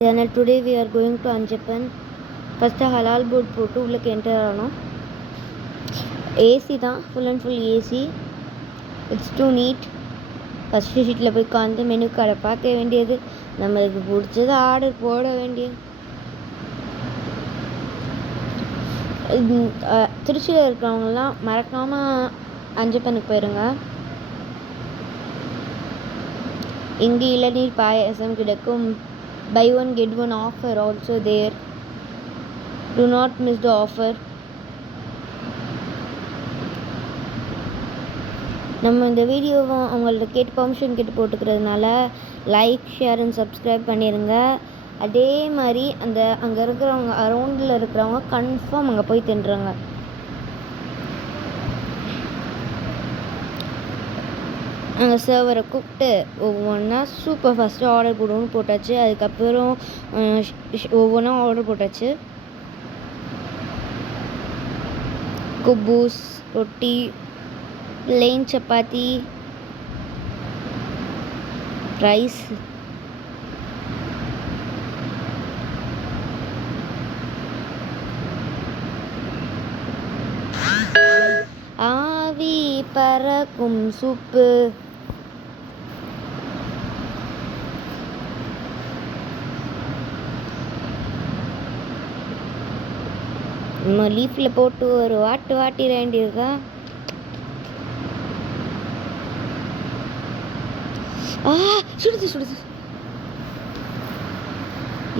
Channel. Today we are going to Anjapan. First halal board போட்டு உள்ளக்கு enter ஆனோம். AC தான், full and full AC. It's too neat. First ஷீட்டில் போய் உட்காந்து மெனு கார்டை பார்க்க வேண்டியது, நம்மளுக்கு பிடிச்சது ஆர்டர் போட வேண்டியது. திருச்சியில் இருக்கிறவங்கலாம் மறக்காமல் அஞ்சப்பனுக்கு போயிருங்க. இங்கே இளநீர் பாயாசம் கிடைக்கும். Buy one get one offer also there. Do not miss the offer. நம்ம இந்த வீடியோவை அவங்கள்ட்ட கேட்டு பர்மிஷன் கேட்டு போட்டுக்கிறதுனால லைக், ஷேர் அண்ட் சப்ஸ்கிரைப் பண்ணிடுங்க. அதே மாதிரி அங்கே இருக்கிறவங்க அரௌண்டில் இருக்கிறவங்க கன்ஃபார்ம் அங்கே போய் தின்றுங்க. அங்கே சர்வரை கூப்பிட்டு ஒவ்வொன்றா சூப்பர் ஃபஸ்ட்டு ஆர்டர் போடுவோன்னு போட்டாச்சு. அதுக்கப்புறம் ஒவ்வொன்றா ஆர்டர் போட்டாச்சு. குப்பூஸ், ரொட்டி, பிளெயின் சப்பாத்தி, ரைஸ், ஆவி பறக்கும் சூப்பு, நம்ம லீஃபில் போட்டு ஒரு வாட்டிட வேண்டியதுக்கா. சுடுது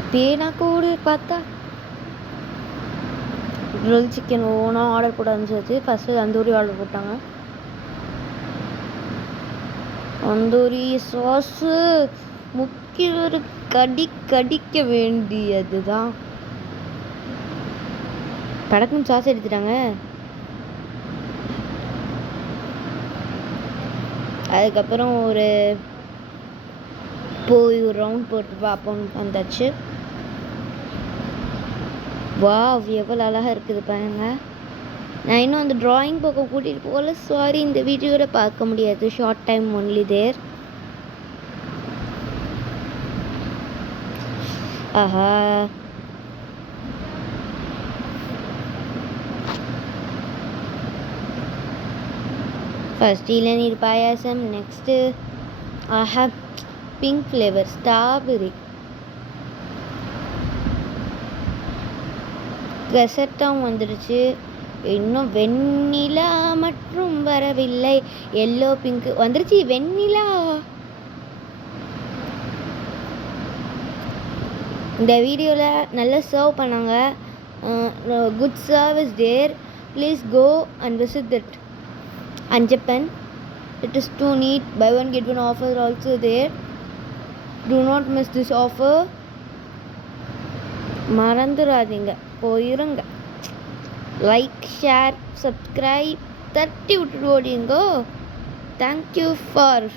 இப்பே நான் கூடு பார்த்தா க்ரில் சிக்கன் ஒவ்வொன்றா ஆர்டர் போட ஆரம்பிச்சாச்சு. ஃபஸ்ட்டு தந்தூரி ஆர்டர் போட்டாங்க. தந்தூரி சாஸு முக்கிய ஒரு கடிக்க வேண்டியது தான். கடக்குன்னு சாஸ் எடுத்துட்டாங்க. அதுக்கப்புறம் போய் ஒரு ரவுண்ட் போட்டு பார்ப்போம் வந்தாச்சு. வாவ், எவ்வளோ அழகாக இருக்குது பாருங்க. நான் இன்னும் அந்த ட்ராயிங் பக்கம் கூட்டிகிட்டு போகல. சாரி, இந்த வீடியோவில் பார்க்க முடியாது. ஷார்ட் டைம் ஒன்லி தேர். ஆஹா, ஃபர்ஸ்ட் இளநீர் பாயாசம். நெக்ஸ்ட்டு ஆஹா, பிங்க் ஃப்ளேவர் ஸ்ட்ராபெரி. கெசட்டாவும் வந்துடுச்சு. இன்னும் வெண்ணிலா மற்றும் வரவில்லை. எல்லோ பிங்க் வந்துருச்சு. வெண்ணிலா. இந்த வீடியோவில் நல்லா சர்வ் பண்ணாங்க. Good service there. Please go and visit that Anjapan. It is too neat. Buy one get one offer also there. Do not miss this offer. மறந்துடாதீங்க, போயிருங்க. லைக், ஷேர், சப்ஸ்கிரைப் தட்டி விட்டுட்டு ஓடிங்கோ. Thank you for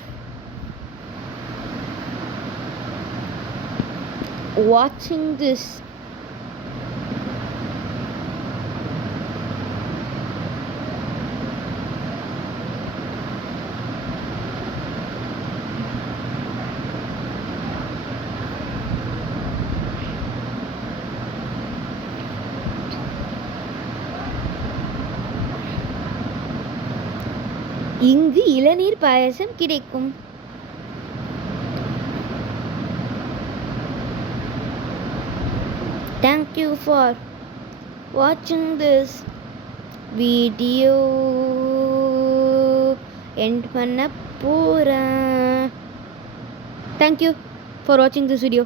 வாட்சிங் this. இங்கு இளநீர் பாயாசம் கிடைக்கும். Thank you for watching this video. End பண்ண போறேன். Thank you for watching this video.